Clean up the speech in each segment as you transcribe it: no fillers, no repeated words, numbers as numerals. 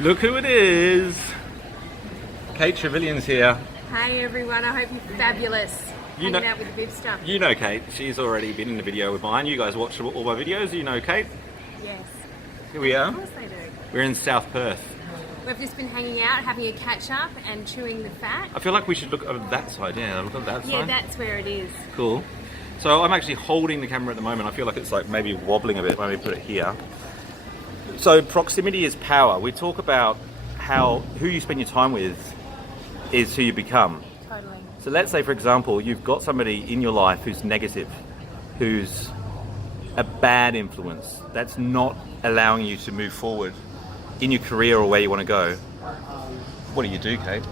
Look who it is! Kate Trevillion's here. Hey everyone, I hope you're fabulous. Hanging out with the Bib stuff. You know Kate, she's already been in the video with mine. You guys watch all my videos, you know Kate? Yes. Here we are. Of course they do. We're in South Perth. We've just been hanging out, having a catch up and chewing the fat. I feel like we should look over that side, yeah, look at that side. Yeah, that's where it is. Cool. So I'm actually holding the camera at the moment. I feel like it's like maybe wobbling a bit when we put it here. So proximity is power. We talk about how who you spend your time with is who you become. Totally. So let's say, for example, you've got somebody in your life who's negative, who's a bad influence, that's not allowing you to move forward in your career or where you want to go. What do you do, Kate?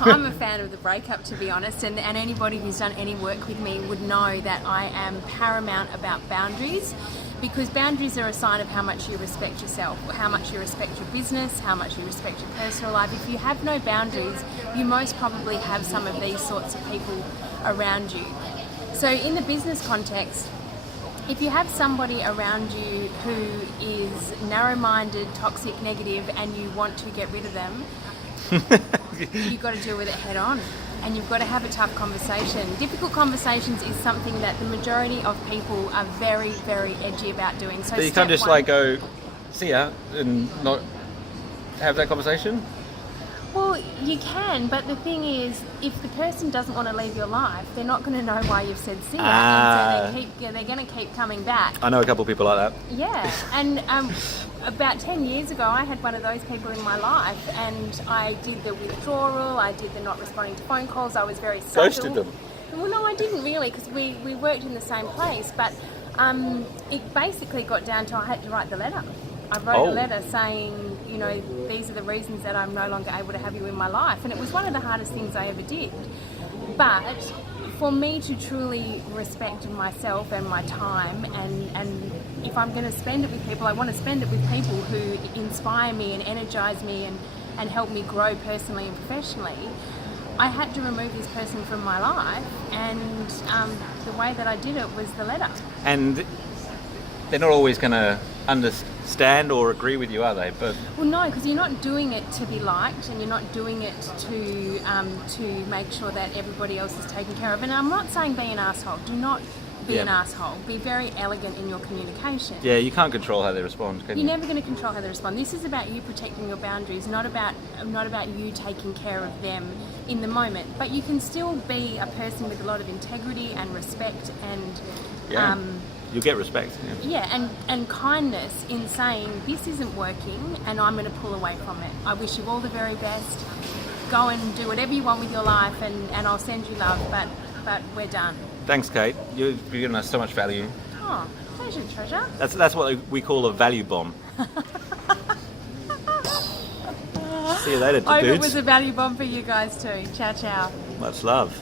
I'm a fan of the breakup, to be honest, and anybody who's done any work with me would know that I am paramount about boundaries, because boundaries are a sign of how much you respect yourself, how much you respect your business, how much you respect your personal life. If you have no boundaries, you most probably have some of these sorts of people around you. So in the business context, if you have somebody around you who is narrow-minded, toxic, negative, and you want to get rid of them, you've got to deal with it head on, and you've got to have a tough conversation. Difficult conversations is something that the majority of people are very, very edgy about doing. So you can't just like go, see ya, and not have that conversation? Well, you can, but the thing is, if the person doesn't want to leave your life, they're not going to know why you've said see ya, and so they're going to keep coming back. I know a couple of people like that. Yeah, and about 10 years ago, I had one of those people in my life, and I did the withdrawal, I did the not responding to phone calls, I was very subtle. Ghosted them? Well, no, I didn't really, because we worked in the same place, but it basically got down to I had to write the letter. I wrote a letter saying, you know, these are the reasons that I'm no longer able to have you in my life. And it was one of the hardest things I ever did. But for me to truly respect myself and my time, and if I'm going to spend it with people, I want to spend it with people who inspire me and energize me and help me grow personally and professionally, I had to remove this person from my life. And the way that I did it was the letter. And they're not always going to understand or agree with you, are they? But well, no, because you're not doing it to be liked, and you're not doing it to make sure that everybody else is taken care of. And I'm not saying be an asshole. Do not be an asshole. Be very elegant in your communication. Yeah, you can't control how they respond, can you? You're never going to control how they respond. This is about you protecting your boundaries, not about you taking care of them in the moment. But you can still be a person with a lot of integrity and respect and you'll get respect. Yeah, and kindness in saying this isn't working and I'm going to pull away from it. I wish you all the very best. Go and do whatever you want with your life, and I'll send you love, but we're done. Thanks, Kate. You've given us so much value. Oh, pleasure, treasure. That's what we call a value bomb. See you later, dudes. I hope it was a value bomb for you guys too. Ciao, ciao. Much love.